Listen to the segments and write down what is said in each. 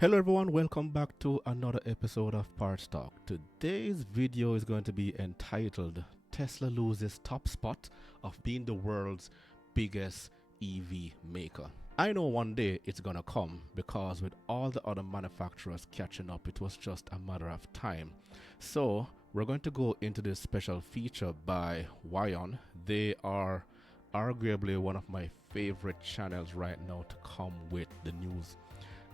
Hello everyone, welcome back to another episode of Parts Talk. Today's video is going to be entitled Tesla loses top spot of being the world's biggest EV maker. I know one day it's gonna come because with all the other manufacturers catching up, it was just a matter of time. So we're going to go into this special feature by Wion. They are arguably one of my favorite channels right now to come with the news,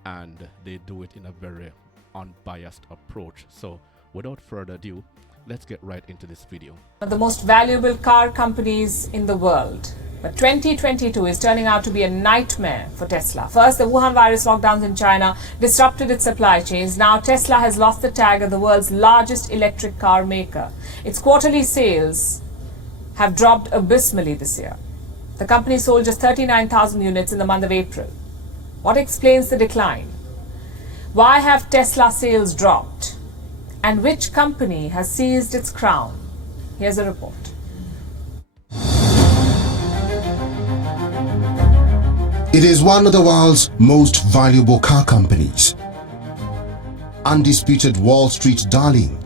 and they do it in a very unbiased approach. So without further ado, let's get right into this video. One of the most valuable car companies in the world. But 2022 is turning out to be a nightmare for Tesla. First, the Wuhan virus lockdowns in China disrupted its supply chains. Now Tesla has lost the tag of the world's largest electric car maker. Its quarterly sales have dropped abysmally this year. The company sold just 39,000 units in the month of April. What explains the decline? Why have Tesla sales dropped? And which company has seized its crown? Here's a report. It is one of the world's most valuable car companies. Undisputed Wall Street darling,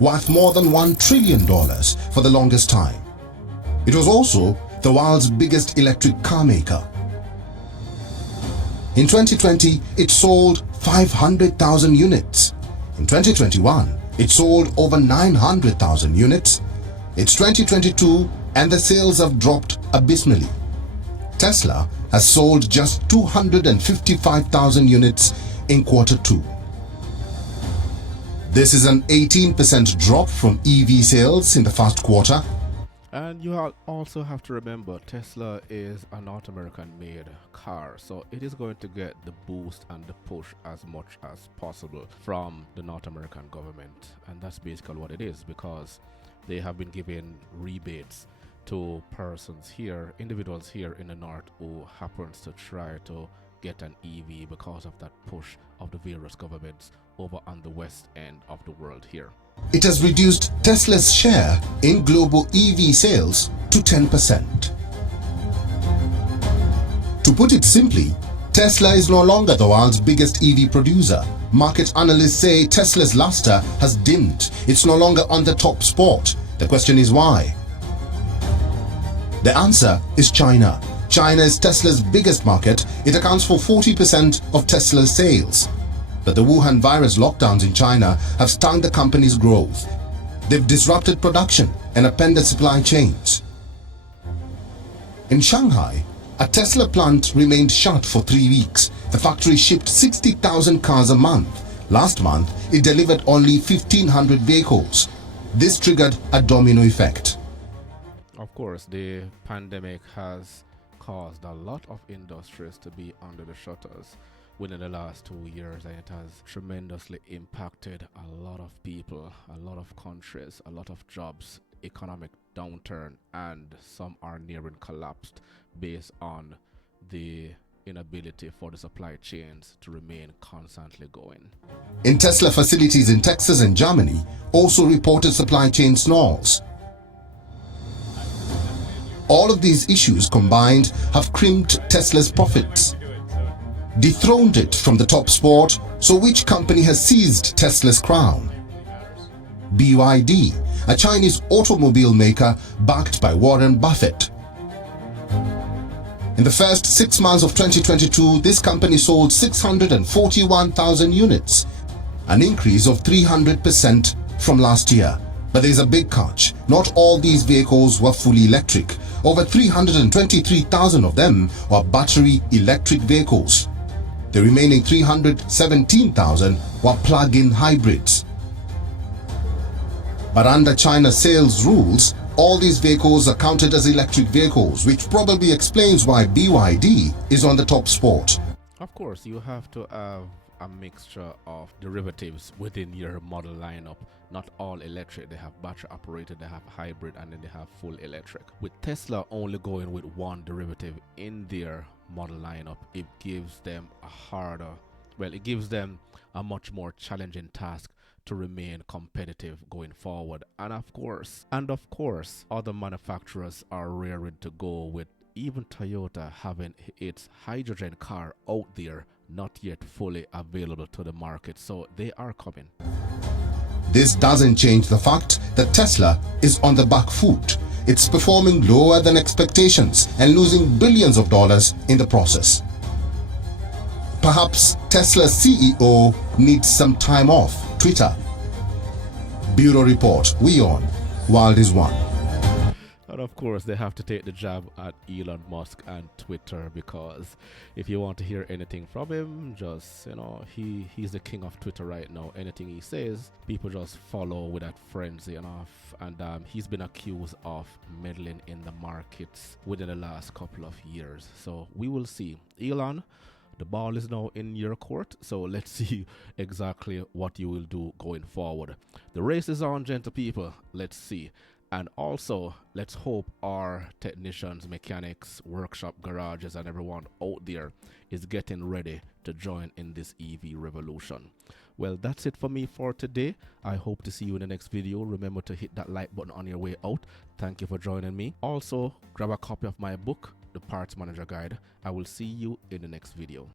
worth more than $1 trillion for the longest time. It was also the world's biggest electric car maker. In 2020, it sold 500,000 units. In 2021, it sold over 900,000 units. It's 2022 and the sales have dropped abysmally. Tesla has sold just 255,000 units in quarter 2. This is an 18% drop from EV sales in the first quarter. And you also have to remember, Tesla is a North American made car, so it is going to get the boost and the push as much as possible from the North American government. And that's basically what it is, because they have been giving rebates to persons here, individuals here in the North who happens to try to get an EV because of that push of the various governments over on the west end of the world here. It has reduced Tesla's share in global EV sales to 10%. To put it simply, Tesla is no longer the world's biggest EV producer. Market analysts say Tesla's luster has dimmed. It's no longer on the top spot. The question is why? The answer is China. China is Tesla's biggest market. It accounts for 40% of Tesla's sales. But the Wuhan virus lockdowns in China have stung the company's growth. They've disrupted production and upended supply chains. In Shanghai, a Tesla plant remained shut for 3 weeks. The factory shipped 60,000 cars a month. Last month, it delivered only 1,500 vehicles. This triggered a domino effect. Of course, the pandemic has caused a lot of industries to be under the shutters within the last 2 years, and it has tremendously impacted a lot of people, a lot of countries, a lot of jobs, economic downturn, and some are nearing collapsed based on the inability for the supply chains to remain constantly going. In Tesla facilities in Texas and Germany also reported supply chain snarls. All of these issues combined have crimped Tesla's profits, dethroned it from the top spot. So which company has seized Tesla's crown? BYD, a Chinese automobile maker backed by Warren Buffett. In the first 6 months of 2022, this company sold 641,000 units, an increase of 300% from last year. But there's a big catch. Not all these vehicles were fully electric. Over 323,000 of them were battery electric vehicles. The remaining 317,000 were plug-in hybrids. But under China's sales rules, all these vehicles are counted as electric vehicles, which probably explains why BYD is on the top spot. Of course, you have to have a mixture of derivatives within your model lineup. Not all electric, they have battery operated, they have hybrid, and then they have full electric. With Tesla only going with one derivative in their model lineup, it gives them it gives them a much more challenging task to remain competitive going forward. And of course, other manufacturers are raring to go, with even Toyota having its hydrogen car out there not yet fully available to the market. So they are coming. This doesn't change the fact that Tesla is on the back foot. It's performing lower than expectations and losing billions of dollars in the process. Perhaps Tesla's CEO needs some time off. Twitter. Bureau Report. We on. Wild is one. And of course, they have to take the jab at Elon Musk and Twitter, because if you want to hear anything from him, just, he's the king of Twitter right now. Anything he says, people just follow with that frenzy, and he's been accused of meddling in the markets within the last couple of years. So we will see. Elon, the ball is now in your court, so let's see exactly what you will do going forward. The race is on, gentle people. Let's see. And also, let's hope our technicians, mechanics, workshop garages, and everyone out there is getting ready to join in this EV revolution. Well, that's it for me for today. I hope to see you in the next video. Remember to hit that like button on your way out. Thank you for joining me. Also, grab a copy of my book, The Parts Manager Guide. I will see you in the next video.